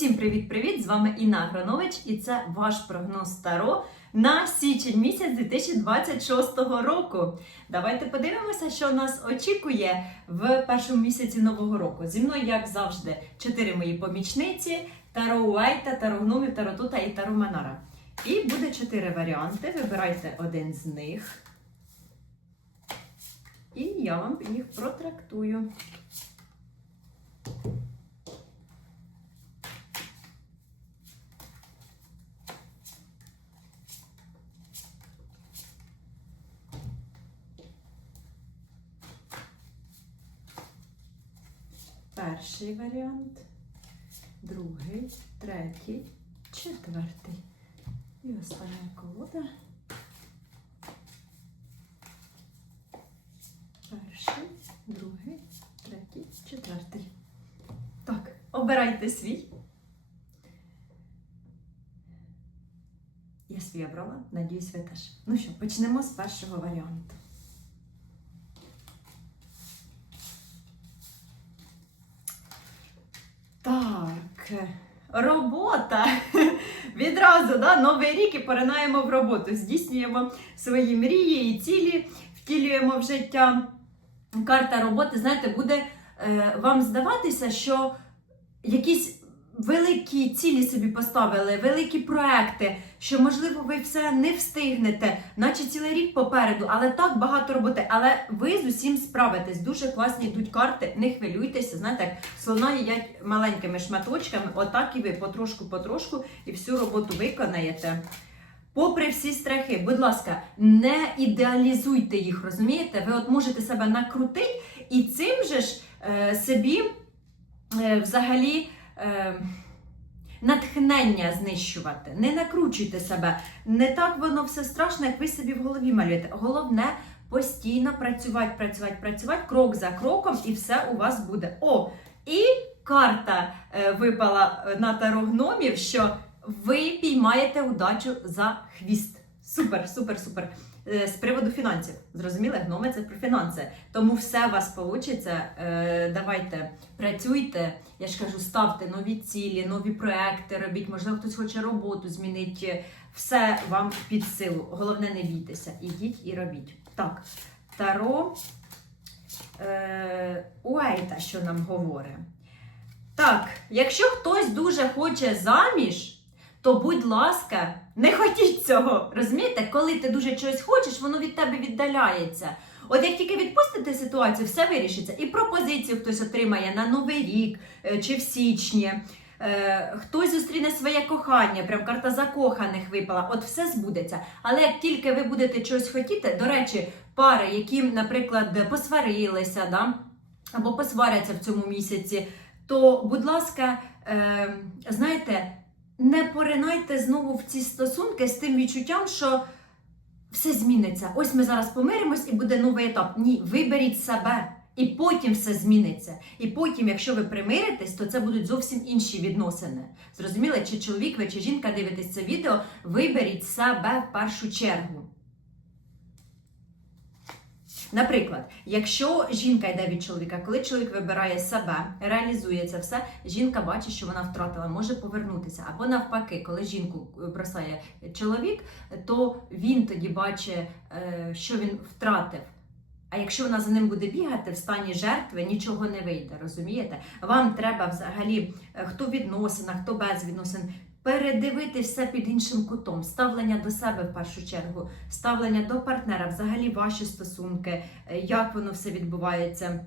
Усім привіт-привіт! З вами Інна Агранович, і це ваш прогноз Таро на січень місяць 2026 року. Давайте подивимося, що нас очікує в першому місяці нового року. Зі мною, як завжди, чотири мої помічниці: Таро Уайта, Таро Гномів, Таро Тута і Таро Манара. І буде чотири варіанти. Вибирайте один з них. І я вам їх протрактую. Перший варіант, другий, третій, четвертий. І остання колода. Перший, другий, третій, четвертий. Так, обирайте свій. Я свій обрала, надіюсь, ви теж. Ну що, почнемо з першого варіанту. Так, робота. Відразу, да, новий рік і поринаємо в роботу. Здійснюємо свої мрії і цілі, втілюємо в життя. Карта роботи, знаєте, буде е, вам здаватися, що якісь великі цілі собі поставили, великі проекти, що, можливо, ви все не встигнете, наче цілий рік попереду, але так багато роботи. Але ви з усім справитесь. Дуже класні йдуть карти, не хвилюйтеся. Знаєте, як слона їдять маленькими шматочками, отак і ви потрошку-потрошку і всю роботу виконаєте. Попри всі страхи, будь ласка, не ідеалізуйте їх, розумієте? Ви от можете себе накрутити і цим же ж е, собі е, взагалі е, натхнення знищувати. Не накручуйте себе. Не так воно все страшно, як ви собі в голові малюєте. Головне постійно працювати, працювати, працювати, крок за кроком, і все у вас буде. О! І карта е, випала на таро гномів, що ви піймаєте удачу за хвіст. Супер, супер, супер. Е, З приводу фінансів. Зрозуміли, гноми це про фінанси. Тому все у вас вийде. Давайте працюйте. Я ж кажу, ставте нові цілі, нові проекти робіть. Можливо, хтось хоче роботу змінити. Все вам під силу. Головне, не бійтеся. Ідіть і робіть. Так, Таро е, Уайта, що нам говорить. Так, якщо хтось дуже хоче заміж, то будь ласка, не хотіть цього. Розумієте, коли ти дуже чогось хочеш, воно від тебе віддаляється. От як тільки відпустите ситуацію, все вирішиться. І пропозицію хтось отримає на Новий рік е, чи в січні. Е, Хтось зустріне своє кохання, прям карта закоханих випала. От все збудеться. Але як тільки ви будете чогось хотіти, до речі, пари, які, наприклад, посварилися, да? або посваряться в цьому місяці, то, будь ласка, е, знаєте, не поринайте знову в ці стосунки з тим відчуттям, що все зміниться. Ось ми зараз помиримось і буде новий етап. Ні, виберіть себе. І потім все зміниться. І потім, якщо ви примиритесь, то це будуть зовсім інші відносини. Зрозуміли, чи чоловік ви, чи жінка дивитесь це відео, виберіть себе в першу чергу. Наприклад, якщо жінка йде від чоловіка, коли чоловік вибирає себе, реалізує це все, жінка бачить, що вона втратила, може повернутися. Або навпаки, коли жінку бросає чоловік, то він тоді бачить, е, що він втратив. А якщо вона за ним буде бігати в стані жертви, нічого не вийде, розумієте? Вам треба взагалі, е, хто в відносинах, хто без відносин, передивити все під іншим кутом, ставлення до себе в першу чергу, ставлення до партнера, взагалі ваші стосунки, е, як воно все відбувається.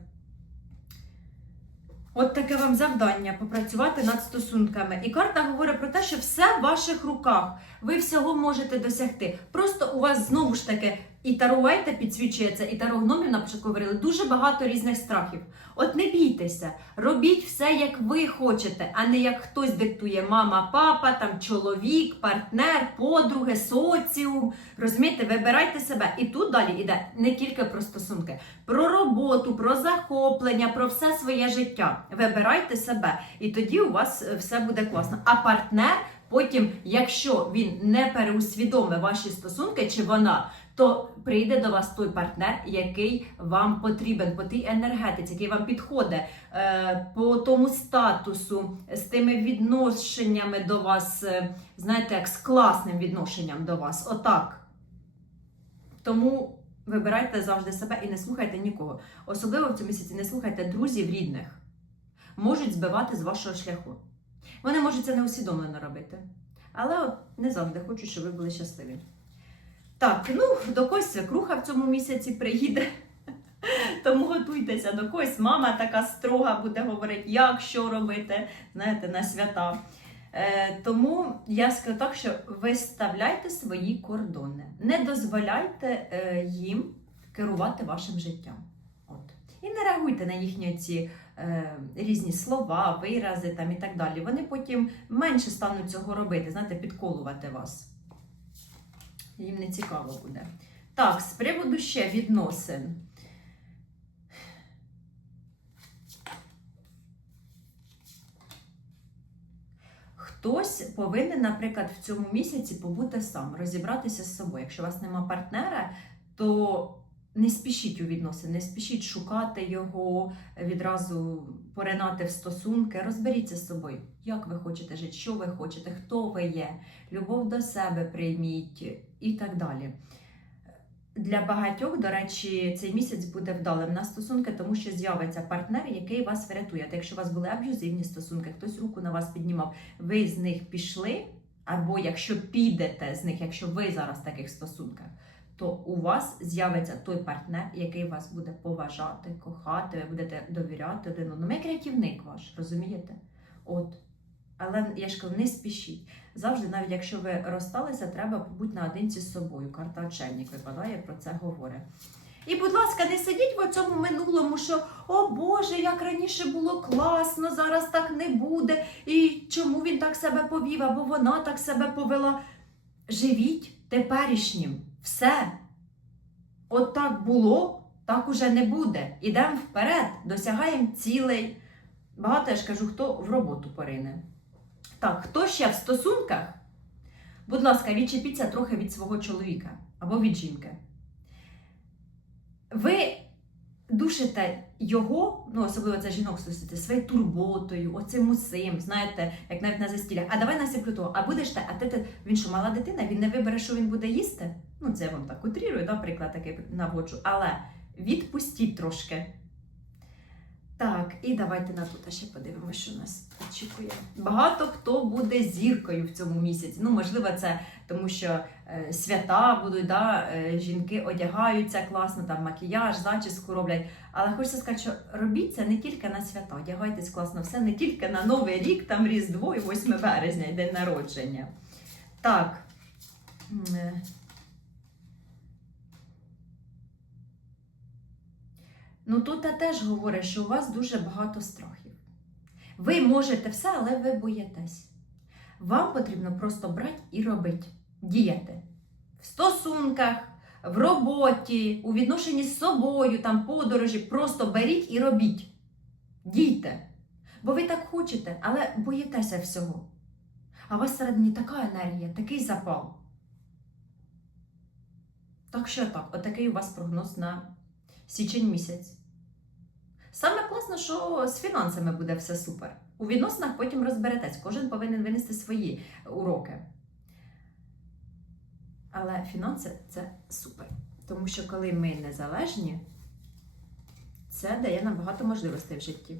От таке вам завдання попрацювати над стосунками. І карта говорить про те, що все в ваших руках. Ви всього можете досягти. Просто у вас знову ж таки і Таро Вайта підсвічується, і Таро Гномів на початку говорили дуже багато різних страхів. От не бійтеся, робіть все, як ви хочете, а не як хтось диктує мама, папа, там чоловік, партнер, подруги, соціум. Розумієте, вибирайте себе. І тут далі йде не тільки про стосунки, про роботу, про захоплення, про все своє життя. Вибирайте себе, і тоді у вас все буде класно. А партнер Потім, якщо він не переусвідомить ваші стосунки чи вона, то прийде до вас той партнер, який вам потрібен по тій енергетиці, який вам підходить е, по тому статусу, з тими відношеннями до вас, е, знаєте, як з класним відношенням до вас. Отак. Тому вибирайте завжди себе і не слухайте нікого. Особливо в цьому місяці не слухайте друзів рідних. Можуть збивати з вашого шляху. Вони можуть це неусвідомлено робити. Але от не завжди хочу, щоб ви були щасливі. Так, ну, до когось свекруха в цьому місяці приїде. Тому готуйтеся до когось. Мама така строга буде говорити, як що робити, знаєте, на свята. Е, тому я скажу так, що виставляйте свої кордони. Не дозволяйте е, їм керувати вашим життям. От. І не реагуйте на їхні ці е, різні слова, вирази там, і так далі. Вони потім менше стануть цього робити, знаєте, підколувати вас. Їм не цікаво буде. Так, з приводу ще відносин. Хтось повинен, наприклад, в цьому місяці побути сам, розібратися з собою. Якщо у вас нема партнера, то не спішіть у відносини, не спішіть шукати його, відразу поринати в стосунки. Розберіться з собою, як ви хочете жити, що ви хочете, хто ви є, любов до себе прийміть і так далі. Для багатьох, до речі, цей місяць буде вдалим на стосунки, тому що з'явиться партнер, який вас врятує. Та якщо у вас були аб'юзивні стосунки, хтось руку на вас піднімав, ви з них пішли, або якщо підете з них, якщо ви зараз в таких стосунках, то у вас з'явиться той партнер, який вас буде поважати, кохати, ви будете довіряти один одному. Як рятівник ваш, розумієте? От. Але я ж кажу, не спішіть. Завжди, навіть якщо ви розсталися, треба побути наодинці з собою. Карта очельник випадає, про це говорить. І, будь ласка, не сидіть в цьому минулому, що о Боже, як раніше було класно, зараз так не буде. І чому він так себе повів, або вона так себе повела. Живіть теперішнім. Все. От так було, так уже не буде. Ідемо вперед, досягаємо цілей. Багато я ж кажу, хто в роботу порине. Так, хто ще в стосунках? Будь ласка, відчепіться трохи від свого чоловіка або від жінки. Ви душите його, ну особливо це жінок стосується, своєю турботою, оцим усім, знаєте, як навіть на застілях. А давай насиплю того, а будеш те, а ти він що, мала дитина, він не вибере, що він буде їсти. Ну, це я вам так утрірую, да, приклад такий наводжу. Але відпустіть трошки. Так, і давайте на тут ще подивимося, що нас очікує. Багато хто буде зіркою в цьому місяці. Ну, можливо, це тому, що е, свята будуть, да, е, жінки одягаються класно, там макіяж, зачіску роблять. Але хочеться сказати, що робіть це не тільки на свята, одягайтесь класно, все не тільки на Новий рік, там Різдво і 8 березня, і день народження. Так. М, е, Ну тут теж говорить, що у вас дуже багато страхів. Ви можете все, але ви боїтесь. Вам потрібно просто брати і робити, діяти. В стосунках, в роботі, у відношенні з собою, там подорожі. Просто беріть і робіть. Дійте. Бо ви так хочете, але боїтеся всього. А у вас всередині така енергія, такий запал. Так що так, отакий у вас прогноз на січень місяць. Саме класно, що з фінансами буде все супер. У відносинах потім розберетесь, кожен повинен винести свої уроки. Але фінанси це супер. Тому що коли ми незалежні, це дає нам багато можливостей в житті.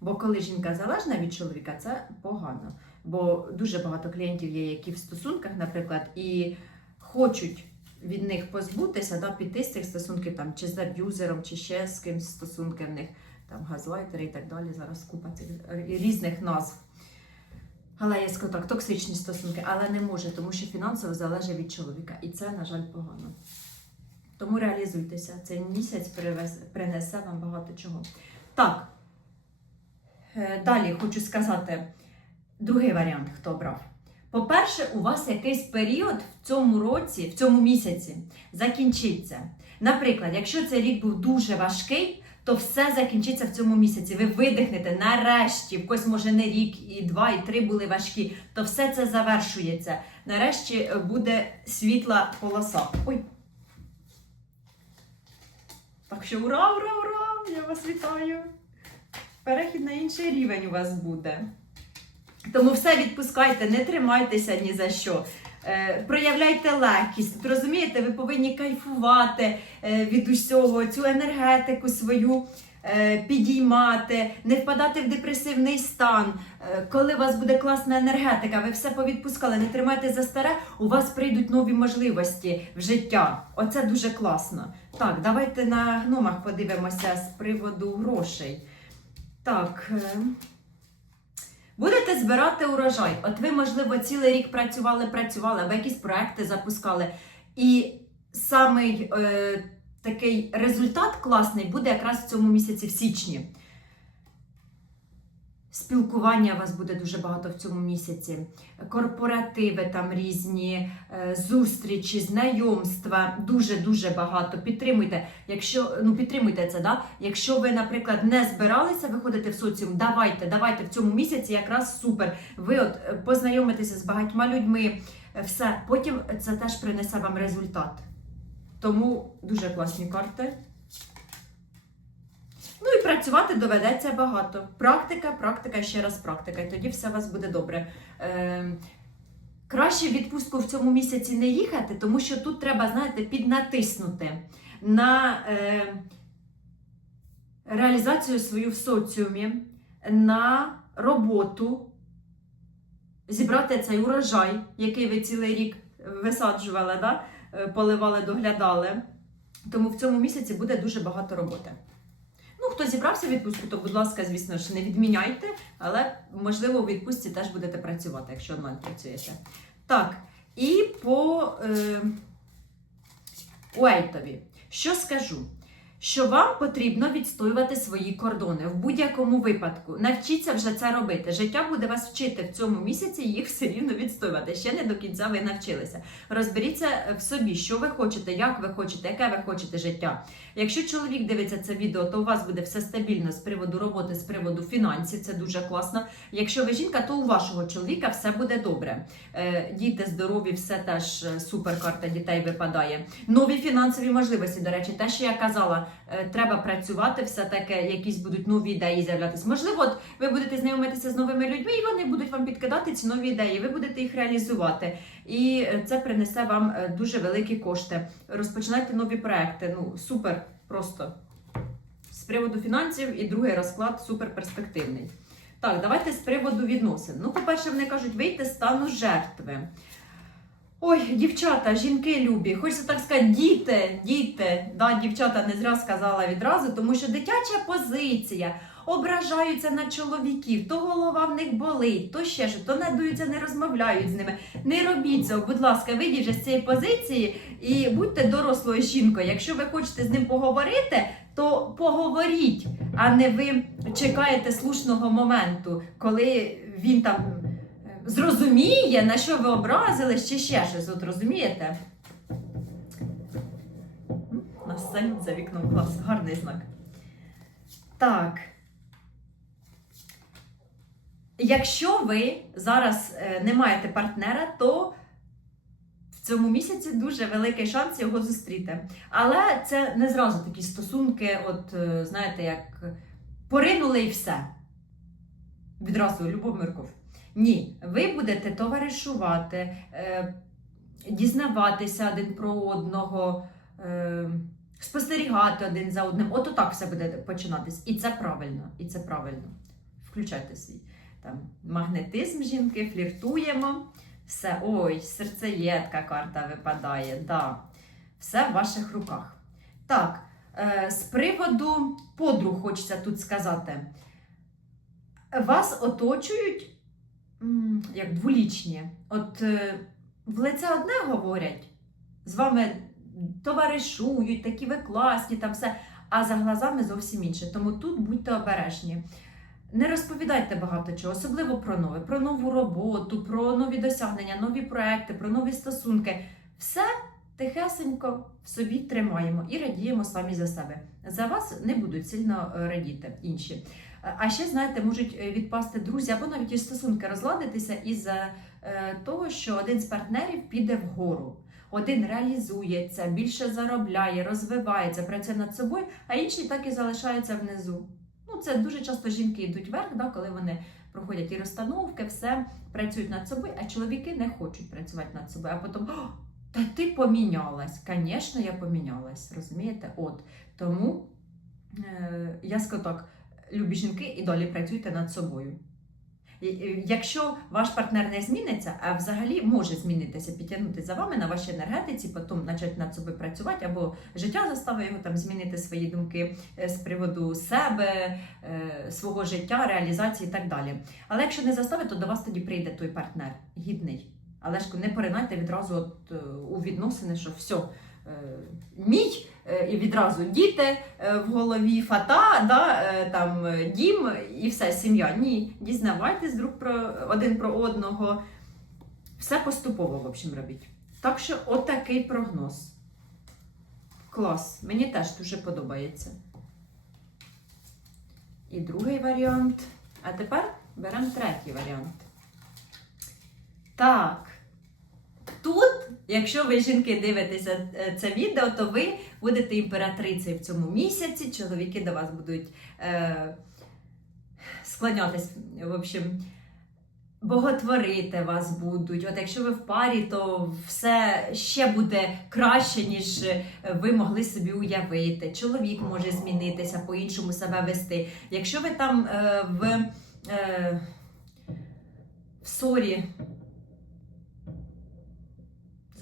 Бо коли жінка залежна від чоловіка, це погано. Бо дуже багато клієнтів є, які в стосунках, наприклад, і хочуть від них позбутися, да, піти з цих стосунків там, чи з аб'юзером, чи ще з кимось стосунки в них, там газлайтери і так далі. Зараз купа цих різних назв. Але я скажу так, токсичні стосунки, але не може, тому що фінансово залежить від чоловіка. І це, на жаль, погано. Тому реалізуйтеся. Цей місяць принесе вам багато чого. Так. Е, Далі хочу сказати другий варіант, хто брав. По-перше, у вас якийсь період в цьому році, в цьому місяці закінчиться. Наприклад, якщо цей рік був дуже важкий, то все закінчиться в цьому місяці. Ви видихнете нарешті. В когось може не рік, і два, і три були важкі. То все це завершується. Нарешті е, буде світла полоса. Ой. Так що ура, ура, ура! Я вас вітаю! Перехід на інший рівень у вас буде. Тому все відпускайте, не тримайтеся ні за що. Е, проявляйте легкість. Розумієте, ви повинні кайфувати е, від усього, цю енергетику свою е, підіймати, не впадати в депресивний стан. Коли у вас буде класна енергетика, ви все повідпускали, не тримайте за старе, у вас прийдуть нові можливості в життя. Оце дуже класно. Так, давайте на гномах подивимося з приводу грошей. Так. Будете збирати урожай. От ви, можливо, цілий рік працювали, працювали, або якісь проекти запускали. І самий е, такий результат класний буде якраз в цьому місяці, в січні. Спілкування у вас буде дуже багато в цьому місяці. Корпоративи там різні, е, зустрічі, знайомства, дуже-дуже багато. Підтримуйте. Якщо ну підтримуйте це, да? Якщо ви, наприклад, не збиралися виходити в соціум, давайте, давайте в цьому місяці якраз супер. Ви от е, познайомитеся з багатьма людьми, е, все. Потім це теж принесе вам результат. Тому дуже класні карти. Ну і працювати доведеться багато. Практика, практика, ще раз практика. І тоді все у вас буде добре. Е, краще відпустку в цьому місяці не їхати, тому що тут треба, знаєте, піднатиснути на е, реалізацію свою в соціумі, на роботу, зібрати цей урожай, який ви цілий рік висаджували, да? е, поливали, доглядали. Тому в цьому місяці буде дуже багато роботи. Ну, хто зібрався в відпустку, то, будь ласка, звісно ж, не відміняйте, але можливо у відпустці теж будете працювати, якщо онлайн працюєте. Так, і по е, Уейтові. Що скажу? Що вам потрібно відстоювати свої кордони в будь-якому випадку. Навчіться вже це робити. Життя буде вас вчити в цьому місяці їх все рівно відстоювати. Ще не до кінця ви навчилися. Розберіться в собі, що ви хочете, як ви хочете, яке ви хочете життя. Якщо чоловік дивиться це відео, то у вас буде все стабільно з приводу роботи, з приводу фінансів. Це дуже класно. Якщо ви жінка, то у вашого чоловіка все буде добре. Е, Діти здорові, все теж е, супер карта дітей випадає. Нові фінансові можливості. До речі, те, що я казала, треба працювати, все таке, якісь будуть нові ідеї з'являтися. Можливо, от ви будете знайомитися з новими людьми, і вони будуть вам підкидати ці нові ідеї. Ви будете їх реалізувати. І е, це принесе вам е, дуже великі кошти. Розпочинайте нові проекти. Ну, супер просто. З приводу фінансів і другий розклад супер перспективний. Так, давайте з приводу відносин. Ну, по-перше, вони кажуть, вийти з стану жертви. Ой, дівчата, жінки любі, хочеться так сказати, діти, діти. Да, дівчата не зря сказала відразу, тому що дитяча позиція. Ображаються на чоловіків, то голова в них болить, то ще що, то не дуються, не розмовляють з ними. Не робіть цього, будь ласка, вийдіть вже з цієї позиції і будьте дорослою жінкою. Якщо ви хочете з ним поговорити, то поговоріть, а не ви чекаєте слушного моменту, коли він там зрозуміє, на що ви образились, чи ще щось. От розумієте? М, Нас салют за вікном клас, гарний знак. Так. Якщо ви зараз е, не маєте партнера, то в цьому місяці дуже великий шанс його зустріти. Але це не зразу такі стосунки, от е, знаєте, як поринули і все. Відразу любов мирков. Ні, ви будете товаришувати, е, дізнаватися один про одного, е, спостерігати один за одним. От отак все буде починатись. І це правильно. І це правильно. Включайте свій там магнетизм жінки, фліртуємо. Все, ой, серцеєдка карта випадає. Да. Все в ваших руках. Так, е, з приводу подруг, хочеться тут сказати. Вас оточують як дволічні. От е, в лице одне говорять, з вами товаришують, такі ви класні, там все, а за глазами зовсім інше. Тому тут будьте обережні. Не розповідайте багато чого, особливо про нове, про нову роботу, про нові досягнення, нові проекти, про нові стосунки. Все тихесенько в собі тримаємо і радіємо самі за себе. За вас не будуть сильно е, радіти інші. А ще, знаєте, можуть е, відпасти друзі або навіть і стосунки розладитися із-за е, того, що один з партнерів піде вгору. Один реалізується, більше заробляє, розвивається, працює над собою, а інший так і залишається внизу. Ну, це дуже часто жінки йдуть вверх, да, коли вони проходять і розстановки, все працюють над собою, а чоловіки не хочуть працювати над собою. А потім, та ти помінялась. Звісно, я помінялась. Розумієте? От тому е, я скажу так: любі жінки і далі працюйте над собою. Е, Якщо ваш партнер не зміниться, а взагалі може змінитися, підтягнути за вами на вашій енергетиці, потім почати над собою працювати, або життя заставить його там змінити свої думки е, з приводу себе, е, свого життя, реалізації і так далі. Але якщо не заставить, то до вас тоді прийде той партнер гідний. Але ж не поринайте відразу от, у відносини, що все, мій і відразу діти е, в голові, фата, да, е, там, е, дім і все, сім'я. Ні, дізнавайтесь друг про один про одного. Все поступово, в общем, робіть. Так що отакий прогноз. Клас. Мені теж дуже подобається. І другий варіант. А тепер беремо третій варіант. Так. Тут, якщо ви жінки дивитеся е, це відео, то ви будете імператрицею в цьому місяці. Чоловіки до вас будуть е, склонятись, в общем, боготворити вас будуть. От якщо ви в парі, то все ще буде краще, ніж е, ви могли собі уявити. Чоловік може змінитися, по-іншому себе вести. Якщо ви там е, в, е, в ссорі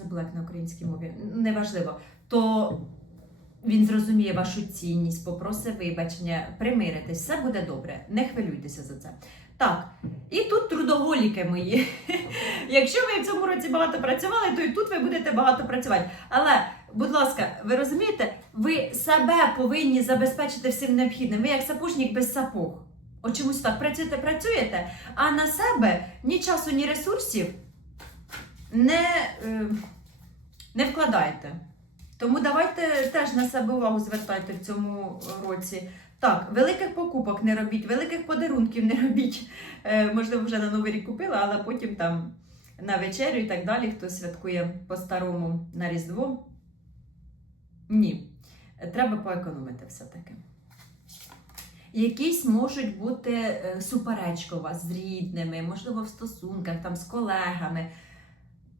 забула як на українській мові, неважливо, то він зрозуміє вашу цінність, попросить вибачення, примиритись, все буде добре, не хвилюйтеся за це. Так, і тут трудоголіки мої. Якщо ви в цьому році багато працювали, то і тут ви будете багато працювати. Але, будь ласка, ви розумієте, ви себе повинні забезпечити всім необхідним. Ви як сапожник без сапог. От чомусь так працюєте, працюєте, а на себе ні часу, ні ресурсів не, е, не вкладайте. Тому давайте теж на себе увагу звертайте в цьому році. Так, великих покупок не робіть, великих подарунків не робіть. Е, можливо, вже на Новий рік купили, але потім там на вечерю і так далі, хто святкує по-старому на Різдво. Ні. Треба поекономити все-таки. Якісь можуть бути е, суперечки у вас з рідними, можливо, в стосунках, там, з колегами.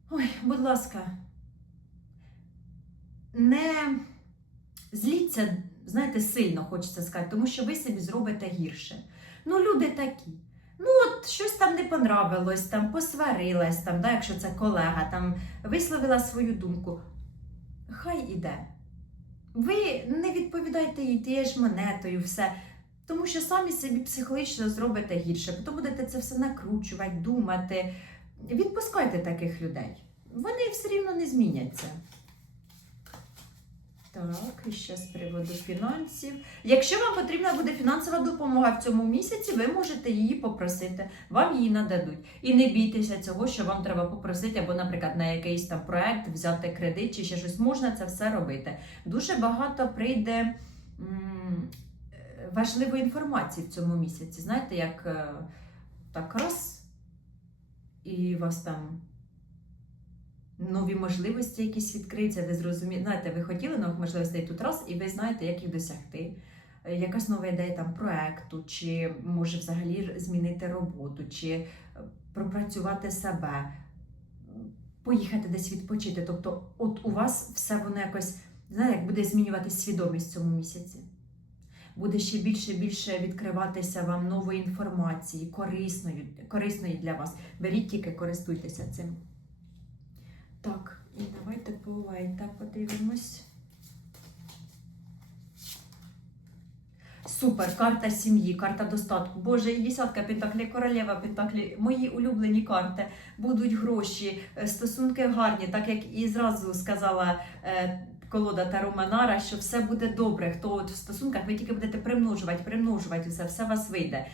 Ой, будь ласка, не зліться, знаєте, сильно хочеться сказати, тому що ви собі зробите гірше. Ну, люди такі. Ну, от щось там не понравилось, там посварилась, там, да, якщо це колега, там висловила свою думку. Хай іде. Ви не відповідайте їй тією ж монетою, все. Тому що самі собі психологічно зробите гірше. Потім будете це все накручувати, думати. Відпускайте таких людей. Вони все рівно не зміняться. Так, і ще з приводу фінансів. Якщо вам потрібна буде фінансова допомога в цьому місяці, ви можете її попросити, вам її нададуть. І не бійтеся цього, що вам треба попросити, або, наприклад, на якийсь там проект взяти кредит чи ще щось. Можна це все робити. Дуже багато прийде важливої інформації в цьому місяці. Знаєте, як е, так раз, і вас там нові можливості якісь відкриються, ви зрозумієте, знаєте, ви хотіли нових можливостей тут раз, і ви знаєте, як їх досягти. Е, Якась нова ідея там проекту, чи може взагалі змінити роботу, чи е, пропрацювати себе, поїхати десь відпочити. Тобто, от у вас все воно якось, знаєте, як буде змінюватися свідомість в цьому місяці. Буде ще більше більше відкриватися вам нової інформації, корисної, корисної для вас. Беріть тільки користуйтеся цим. Так, і давайте по лайта подивимось. Супер, карта сім'ї, карта достатку. Боже, і десятка пентаклі, королева пентаклі, мої улюблені карти. Будуть гроші, е, стосунки гарні, так як і зразу сказала е, колода Таро Манара, що все буде добре. Хто от в стосунках, ви тільки будете примножувати, примножувати усе, все вас вийде.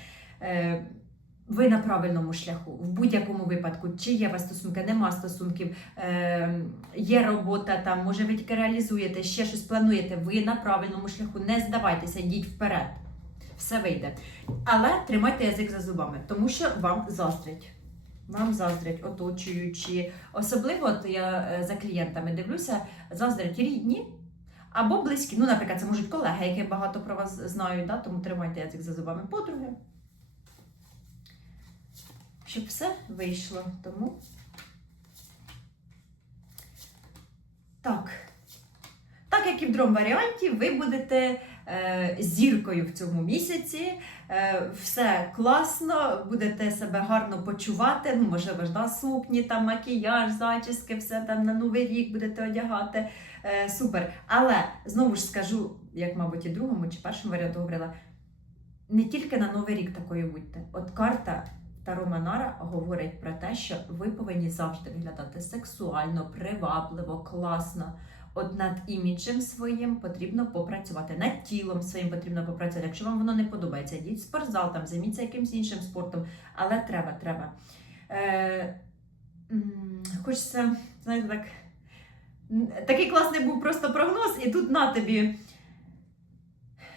Ви на правильному шляху в будь-якому випадку, чи є у вас стосунки, нема стосунків, е, є робота там, може ви тільки реалізуєте, ще щось плануєте. Ви на правильному шляху, не здавайтеся, йдіть вперед. Все вийде. Але тримайте язик за зубами, тому що вам заздрять. Вам заздрять оточуючі. Особливо от я е, за клієнтами дивлюся, заздрять рідні або близькі. Ну, наприклад, це можуть колеги, які багато про вас знають, да? тому тримайте язик за зубами. Подруги. Щоб все вийшло. Тому. Так. Так як і в другому варіанті, ви будете е, зіркою в цьому місяці. Е, все класно, будете себе гарно почувати. Ну, можливо, ж, да, сукні, там, макіяж, зачіски, все там на новий рік будете одягати. Е, супер. Але знову ж скажу, як, мабуть, і другому чи першому варіанту говорила, не тільки на новий рік такою будьте. От карта Таро Манара говорить про те, що ви повинні завжди виглядати сексуально, привабливо, класно. От над іміджем своїм потрібно попрацювати, над тілом своїм потрібно попрацювати. Якщо вам воно не подобається, йдіть в спортзал, там займіться якимось іншим спортом, але треба, треба. Е, хочеться, знаєте, так. Такий класний був просто прогноз, і тут на тобі.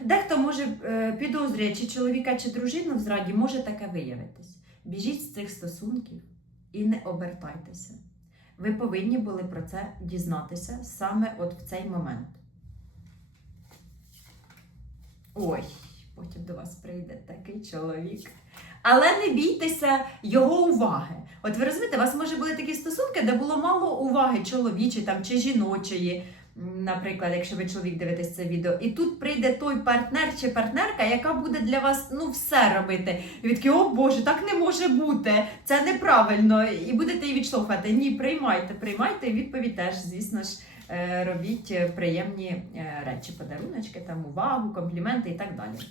Дехто може е, підозрює, чи чоловіка, чи дружину в зраді може таке виявитись. Біжіть з цих стосунків і не обертайтеся. Ви повинні були про це дізнатися саме от в цей момент. Ой, потім до вас прийде такий чоловік. Але не бійтеся його уваги. От ви розумієте, у вас може були такі стосунки, де було мало уваги чоловічої там, чи жіночої. Наприклад, якщо ви чоловік дивитесь це відео, і тут прийде той партнер чи партнерка, яка буде для вас ну все робити. І ви такі, о Боже, так не може бути, це неправильно. І будете її відштовхувати. Ні, приймайте, приймайте, і відповідь теж, звісно ж, е, робіть приємні е, речі, подаруночки, там, увагу, компліменти і так далі.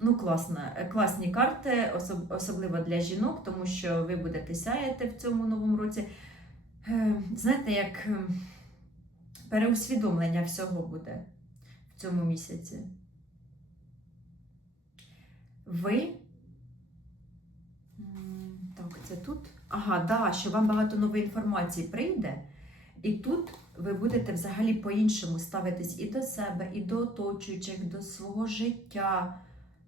Ну, класно. Е, класні карти, особ- особливо для жінок, тому що ви будете сяяти в цьому новому році. Знаєте, як переусвідомлення всього буде в цьому місяці. Ви. Так, це тут. Ага, да, що вам багато нової інформації прийде, і тут ви будете взагалі по-іншому ставитись і до себе, і до оточуючих, до свого життя,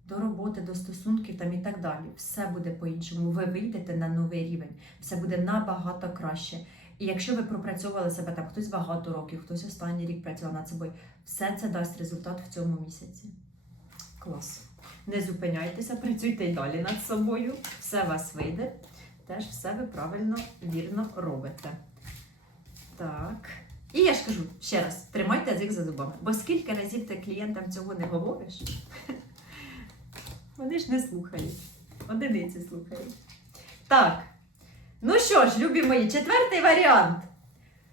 до роботи, до стосунків там і так далі. Все буде по-іншому. Ви вийдете на новий рівень, все буде набагато краще. І якщо ви пропрацьовували себе там, хтось багато років, хтось останній рік працював над собою, все це дасть результат в цьому місяці. Клас. Не зупиняйтеся, працюйте й далі над собою. Все вас вийде. Теж все ви правильно, вірно робите. Так. І я ж кажу ще раз: тримайте язик за зубами. Бо скільки разів ти клієнтам цього не говориш, вони ж не слухають. Одиниці слухають. Так. Ну що ж, любі мої, четвертий варіант.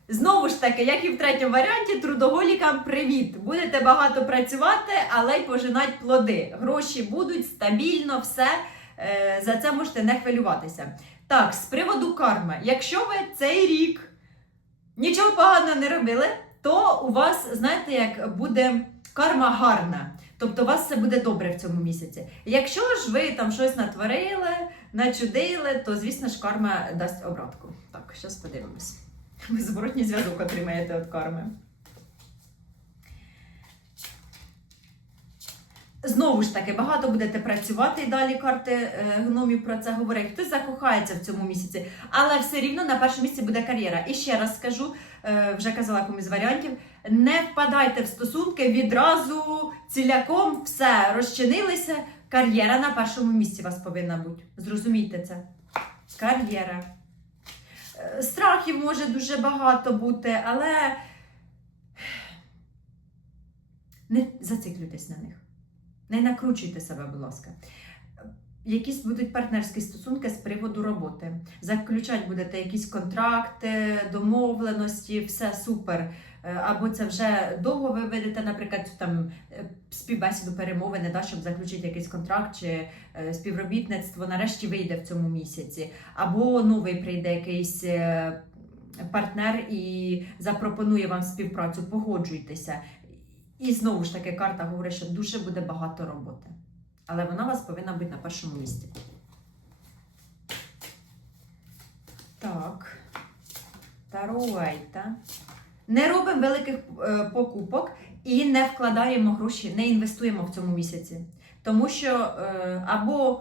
Знову ж таки, як і в третьому варіанті, трудоголікам привіт! Будете багато працювати, але й пожинати плоди. Гроші будуть стабільно, все. Е, За це можете не хвилюватися. Так, з приводу карми. Якщо ви цей рік нічого поганого не робили, то у вас, знаєте, як буде карма гарна. Тобто у вас все буде добре в цьому місяці. Якщо ж ви там щось натворили, начудили, то звісно ж карма дасть обратку. Так, зараз подивимось. Ви зворотній зв'язок отримаєте від карми. Знову ж таки, багато будете працювати і далі карти е, гномів про це говорять. Хтось закохається в цьому місяці, але все рівно на першому місці буде кар'єра. І ще раз скажу, е, вже казала комусь з варіантів: не впадайте в стосунки відразу ціляком, все розчинилися. Кар'єра на першому місці вас повинна бути. Зрозумійте це. Кар'єра. Е, Страхів може дуже багато бути, але не зациклюйтесь на них. Не накручуйте себе, будь ласка. Якісь будуть партнерські стосунки з приводу роботи. Заключати будете якісь контракти, домовленості, все супер. Е, Або це вже довго ви ведете, наприклад, там е, співбесіду перемовини, да, щоб заключити якийсь контракт чи е, співробітництво нарешті вийде в цьому місяці. Або новий прийде якийсь партнер і запропонує вам співпрацю, погоджуйтеся. І знову ж таки, карта говорить, що дуже буде багато роботи. Але вона у вас повинна бути на першому місці. Так. Таруайта. Не робимо великих е, покупок і не вкладаємо гроші, не інвестуємо в цьому місяці. Тому що е, або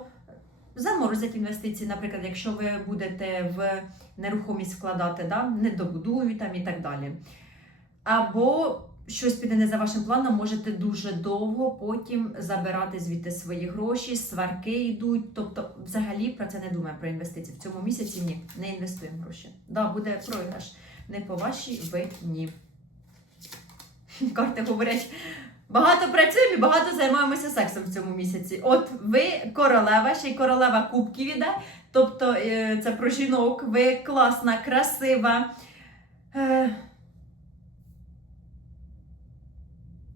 заморозять інвестиції, наприклад, якщо ви будете в нерухомість вкладати, да, не добудують там і так далі. Або щось піде не за вашим планом, можете дуже довго потім забирати звідти свої гроші, сварки йдуть. Тобто, взагалі про це не думаємо про інвестиції. В цьому місяці ні, не інвестуємо гроші. Да, буде програш. Не по вашій вині. Карти говорять. Багато працюємо і багато займаємося сексом в цьому місяці. От ви королева, ще й королева кубків іде. Тобто е, це про жінок, ви класна, красива. Е,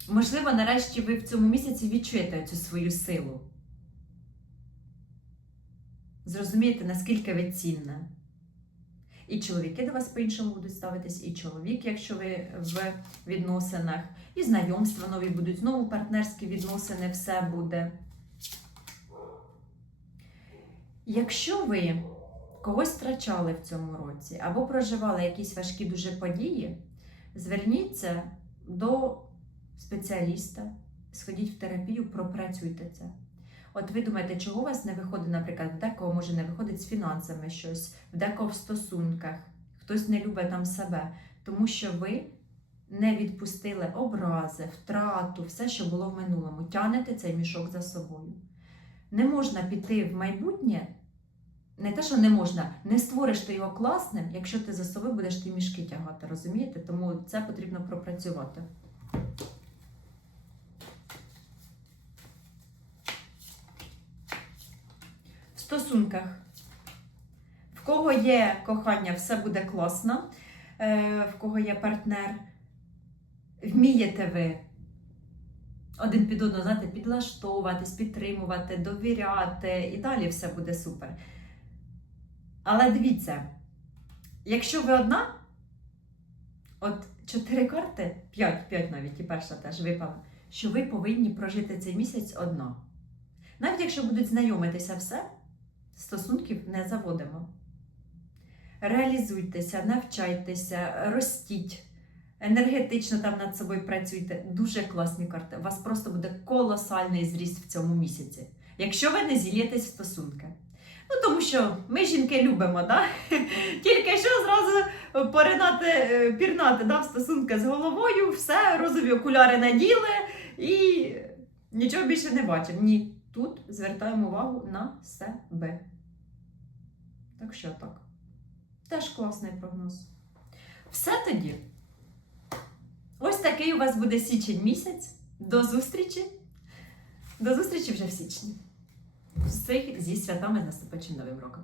Можливо, нарешті ви в цьому місяці відчуєте цю свою силу. Зрозумієте, наскільки ви цінна. І чоловіки до вас по-іншому будуть ставитись, і чоловік, якщо ви в відносинах, і знайомства нові будуть, знову партнерські відносини, все буде. Якщо ви когось втрачали в цьому році або проживали якісь важкі дуже події, зверніться до спеціаліста, сходіть в терапію, пропрацюйте це. От ви думаєте, чого у вас не виходить, наприклад, в декого може не виходить з фінансами щось, в декого в стосунках, хтось не любить там себе, тому що ви не відпустили образи, втрату, все, що було в минулому. Тянете цей мішок за собою. Не можна піти в майбутнє, не те, що не можна, не створиш ти його класним, якщо ти за собою будеш ті мішки тягати, розумієте? Тому це потрібно пропрацювати. В стосунках. В кого є кохання, все буде класно. Е, в кого є партнер, вмієте ви один під одного, знаєте, підлаштовуватись, підтримувати, довіряти, і далі все буде супер. Але дивіться, якщо ви одна, от чотири карти, п'ять, п'ять навіть, і перша теж випала, що ви повинні прожити цей місяць одна. Навіть якщо будуть знайомитися все, стосунків не заводимо. Реалізуйтеся, навчайтеся, ростіть, енергетично там над собою працюйте. Дуже класні карти. У вас просто буде колосальний зріст в цьому місяці, якщо ви не зілєтесь в стосунки. Ну, тому що ми жінки любимо, да? тільки що зразу поринати, е, пірнати да, в стосунки з головою, все, розові окуляри наділи і нічого більше не бачимо. Ні, тут звертаємо увагу на себе. Так що так. Теж класний прогноз. Все тоді. Ось такий у вас буде січень місяць. До зустрічі. До зустрічі вже в січні. Всіх зі святами з наступаючим новим роком.